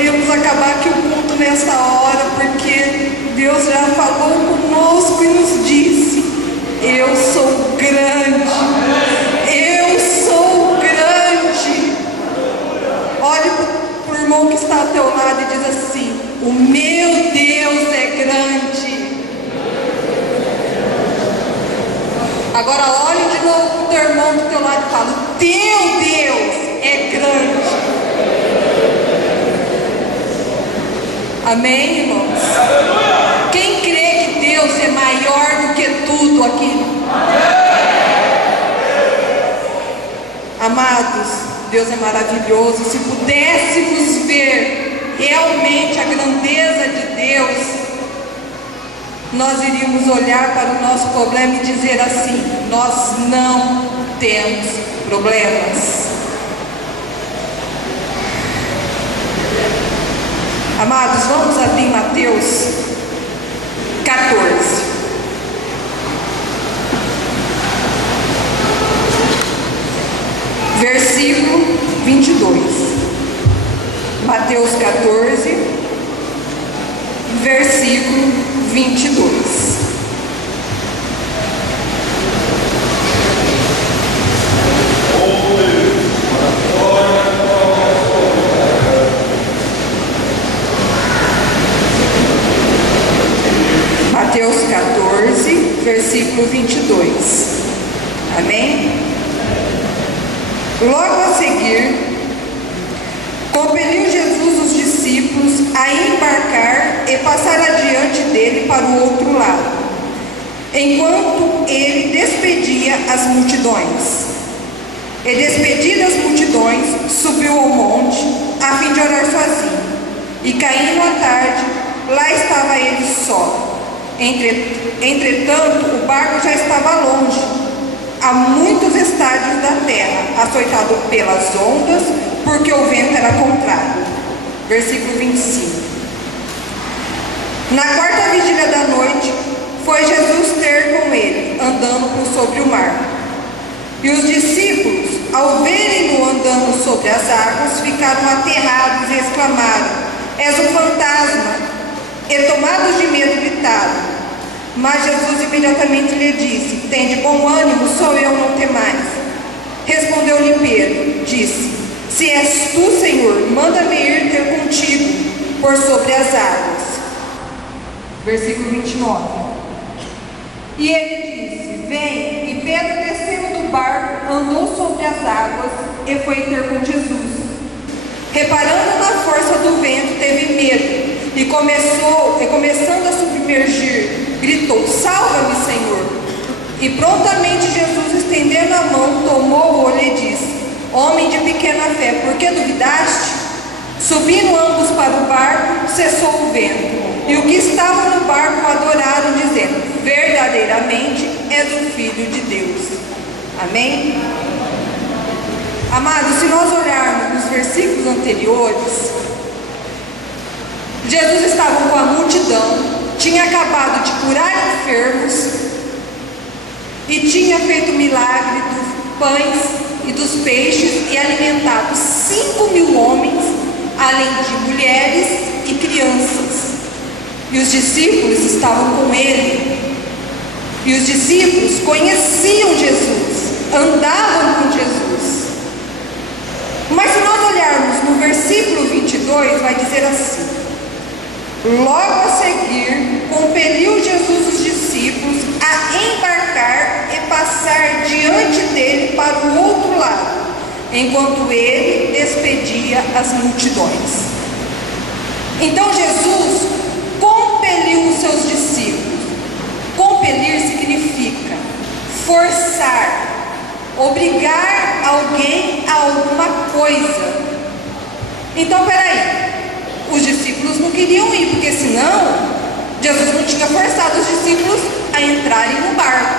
poderíamos acabar aqui o culto nessa hora, porque Deus já falou conosco e nos disse: eu sou grande, eu sou grande. Olhe para o irmão que está ao teu lado e diz assim: o meu Deus é grande. Agora olhe de novo para o teu irmão do teu lado e fala: o teu Deus é grande. Amém, irmãos? Quem crê que Deus é maior do que tudo aqui? Amados, Deus é maravilhoso. Se pudéssemos ver realmente a grandeza de Deus, nós iríamos olhar para o nosso problema e dizer assim: nós não temos problemas. Amados, vamos abrir em Mateus 14. Versículo 22. Mateus 14, versículo 22. Mateus 14, versículo 22. Amém? Logo a seguir, compeliu Jesus os discípulos a embarcar e passar adiante dele para o outro lado, enquanto ele despedia as multidões. E despedidas as multidões, subiu ao monte, a fim de orar sozinho. E caindo a tarde, lá estava ele só. Entretanto, o barco já estava longe, a muitos estádios da terra, açoitado pelas ondas, porque o vento era contrário. Versículo 25. Na quarta vigília da noite, foi Jesus ter com ele, andando por sobre o mar. E os discípulos, ao verem-no andando sobre as águas, ficaram aterrados e exclamaram: és um fantasma! E tomados de medo gritaram. Mas Jesus imediatamente lhe disse: tende bom ânimo, sou eu, não temais. Respondeu-lhe Pedro, disse: se és tu, Senhor, manda-me ir ter contigo por sobre as águas. Versículo 29. E ele disse: vem. E Pedro, descendo do barco, andou sobre as águas e foi ter com Jesus. Reparando na força do vento, teve medo e começando a submergir, gritou: salva-me, Senhor. E prontamente Jesus, estendendo a mão, tomou-o e lhe disse: homem de pequena fé, por que duvidaste? Subindo ambos para o barco, cessou o vento, e o que estava no barco adoraram, dizendo: verdadeiramente és o Filho de Deus. Amém? Amados, se nós olharmos nos versículos anteriores, Jesus estava com a multidão, tinha acabado de curar enfermos e tinha feito o milagre dos pães e dos peixes e alimentado 5.000 homens, além de mulheres e crianças. E os discípulos estavam com ele. E os discípulos conheciam Jesus, andavam com Jesus. Mas se nós olharmos no versículo 22, vai dizer assim: logo a seguir, compeliu Jesus os discípulos a embarcar e passar diante dele para o outro lado, enquanto ele despedia as multidões. Então Jesus compeliu os seus discípulos. Compelir significa forçar, obrigar alguém a alguma coisa. Então, peraí, os discípulos não queriam ir, porque senão Jesus não tinha forçado os discípulos a entrarem no barco.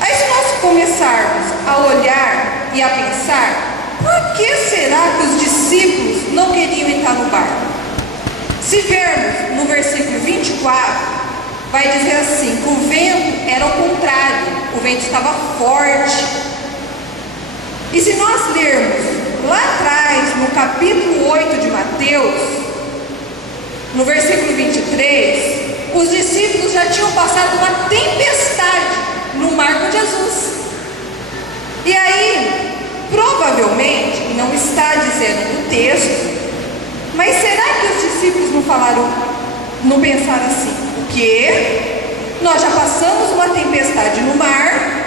Aí se nós começarmos a olhar e a pensar, por que será que os discípulos não queriam entrar no barco? Se vermos no versículo 24, vai dizer assim, que o vento era ao contrário, o vento estava forte. E se nós lermos lá atrás, no capítulo 8 de Mateus, no versículo 23, os discípulos já tinham passado uma tempestade no mar com Jesus. E aí, provavelmente, não está dizendo no texto, mas será que os discípulos não pensaram assim? O quê? Nós já passamos uma tempestade no mar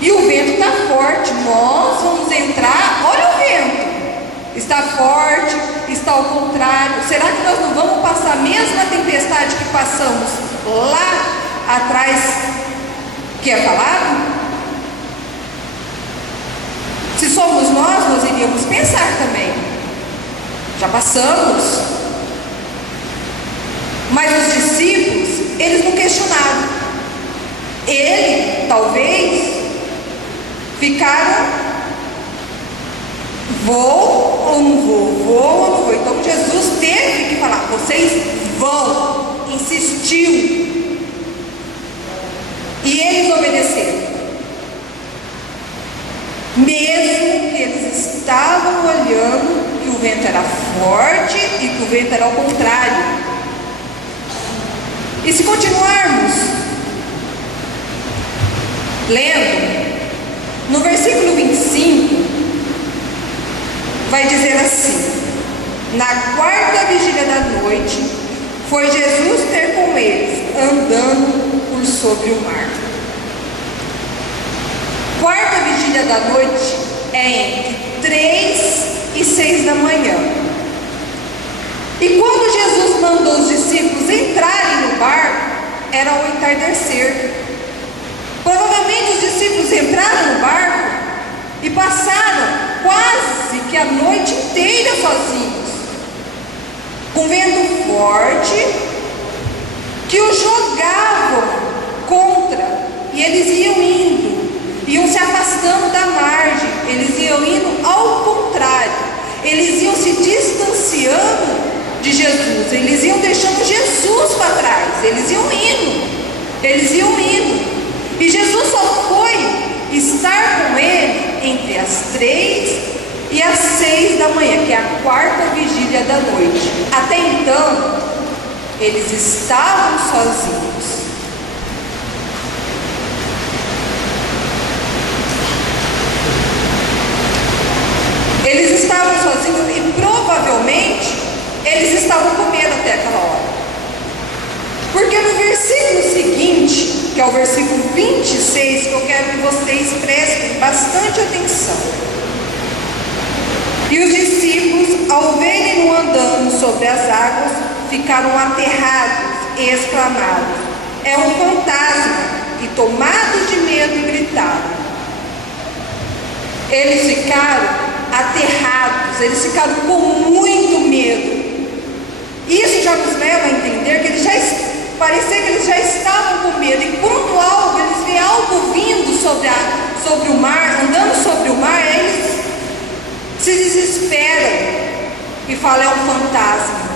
e o vento está forte, nós vamos entrar, olha o vento, está forte, está ao contrário. Será que nós não vamos passar a mesma tempestade que passamos lá atrás, que é falado? Se somos nós iríamos pensar também. Já passamos. Mas os discípulos, eles não questionaram. Ele, talvez, ficaram, vou ou não vou, vou ou não vou. Então Jesus teve que falar, vocês vão, insistiu. E eles obedeceram. Mesmo que eles estavam olhando que o vento era forte e que o vento era ao contrário. E se continuarmos lendo, no versículo 25, vai dizer assim: na quarta vigília da noite, foi Jesus ter com eles, andando por sobre o mar. Quarta vigília da noite é entre 3 e 6 da manhã. E quando Jesus mandou os discípulos entrarem no barco, era ao entardecer. Provavelmente os discípulos entraram no barco e passaram quase que a noite inteira sozinhos, com vento forte que os jogavam contra, e eles iam se afastando da margem, eles iam indo ao contrário, eles iam se distanciando de Jesus, eles iam deixando Jesus para trás, eles iam indo, e Jesus só foi estar com ele entre as 3 e as 6 da manhã, que é a quarta vigília da noite. Até então, eles estavam sozinhos. Eles estavam sozinhos e provavelmente eles estavam com medo até aquela hora. Porque no versículo seguinte, que é o versículo 26, que eu quero que vocês prestem bastante atenção. E os discípulos, ao verem-no andando sobre as águas, ficaram aterrados e exclamaram: é um fantasma! E tomados de medo, gritaram. Eles ficaram aterrados, eles ficaram com muito medo. Isso já nos leva a entender que parecia que eles já estavam com medo. E quando eles veem algo vindo sobre o mar, andando sobre o mar, eles se desesperam e falam: é um fantasma.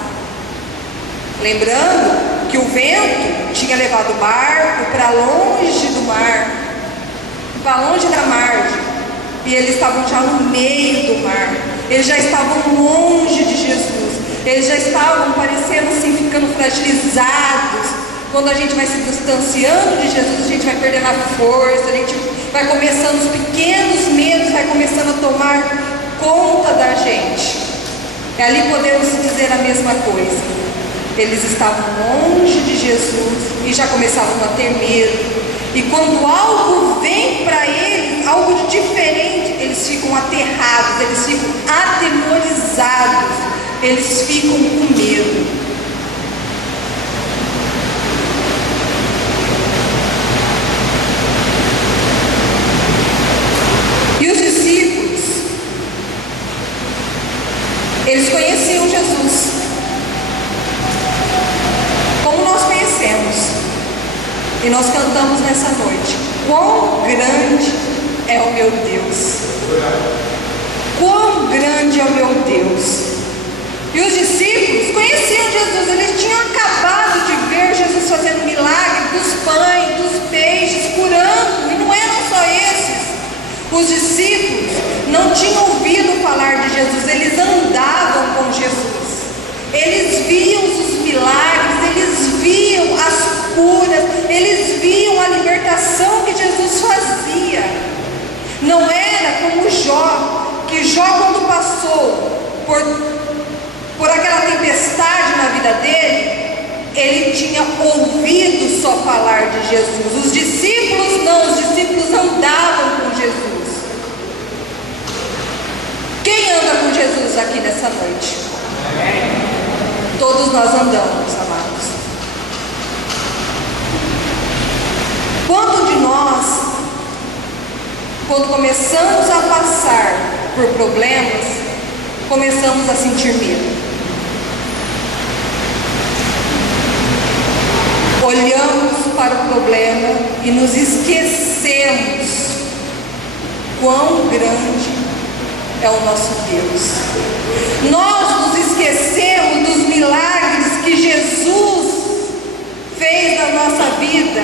Lembrando que o vento tinha levado o barco para longe do mar, para longe da margem, e eles estavam já no meio do mar, eles já estavam longe de Jesus, eles já estavam parecendo assim, ficando fragilizados. Quando a gente vai se distanciando de Jesus, a gente vai perdendo a força, a gente vai começando, os pequenos medos vai começando a tomar conta da gente. E ali podemos dizer a mesma coisa. Eles estavam longe de Jesus e já começavam a ter medo. E quando algo vem para eles, algo de diferente, eles ficam aterrados, eles ficam atemorizados, eles ficam com medo. E os discípulos, eles conheciam Jesus, como nós conhecemos, e nós cantamos nessa noite: quão grande é o meu Deus, quão grande é o meu Deus. E os discípulos conheciam Jesus, eles tinham acabado de ver Jesus fazendo milagre dos pães, dos peixes, curando, e não eram só esses. Os discípulos não tinham ouvido falar de Jesus, eles andavam com Jesus, eles viam os milagres, eles viam as curas, eles viam a libertação que Jesus fazia. Não era como Jó, que Jó, quando passou por aquela tempestade na vida dele, ele tinha ouvido só falar de Jesus. Os discípulos não, os discípulos andavam com Jesus. Quem anda com Jesus aqui nessa noite? Todos nós andamos, amados. Quanto de nós, quando começamos a passar por problemas, começamos a sentir medo? Olhamos para o problema e nos esquecemos quão grande é o nosso Deus. Nós nos esquecemos dos milagres que Jesus fez na nossa vida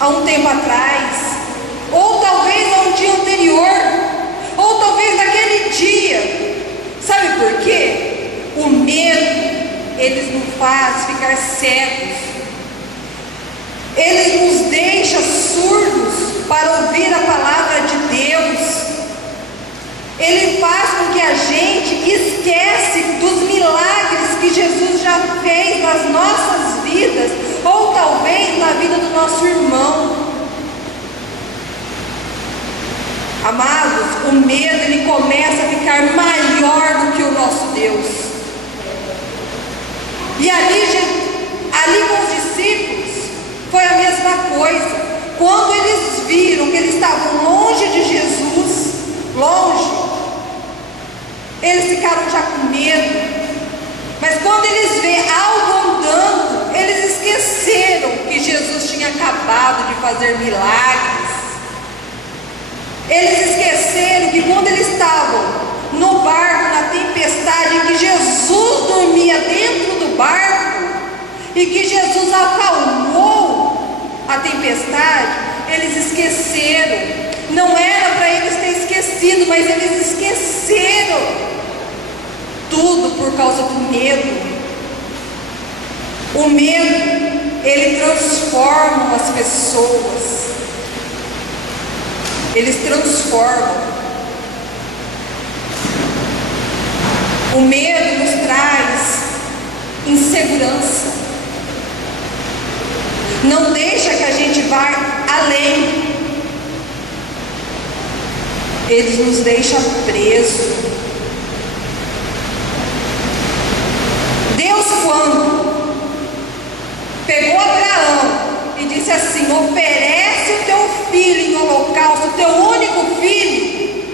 há um tempo atrás, ou talvez há um dia anterior, ou talvez naquele dia. Sabe por quê? O medo, ele nos faz ficar cegos, ele nos deixa surdos para ouvir a palavra de Deus. Ele faz com que a gente esquece dos milagres que Jesus já fez nas nossas vidas, ou talvez na vida do nosso irmão. Amados, o medo, ele começa a ficar maior do que o nosso Deus. E ali com os discípulos foi a mesma coisa. Quando eles viram que eles estavam longe de Jesus, longe, eles ficaram já com medo. Mas quando eles veem algo andando, eles esqueceram que Jesus tinha acabado de fazer milagres. Eles esqueceram que quando eles estavam no barco, na tempestade, que Jesus dormia dentro do barco e que Jesus acalmou a tempestade, eles esqueceram. Não era para eles ter esquecido, mas eles esqueceram. Tudo por causa do medo. O medo, ele transforma as pessoas. Eles transformam. O medo nos traz insegurança. Não deixa que a gente vá além. Ele nos deixa presos. Deus, quando pegou Abraão e disse assim: oferece o teu filho em holocausto, o teu único filho.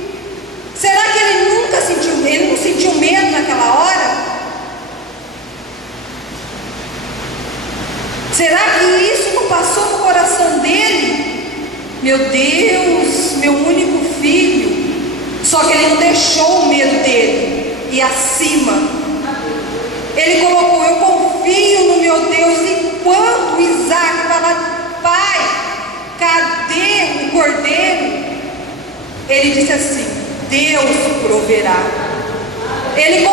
Será que ele não sentiu medo naquela hora? Será que isso não passou no coração dele? Meu Deus, meu único filho. Só que ele não deixou o medo dele ir acima. Ele colocou: eu confio no meu Deus. Enquanto Isaac fala: pai, cadê o cordeiro? Ele disse assim: Deus proverá. Ele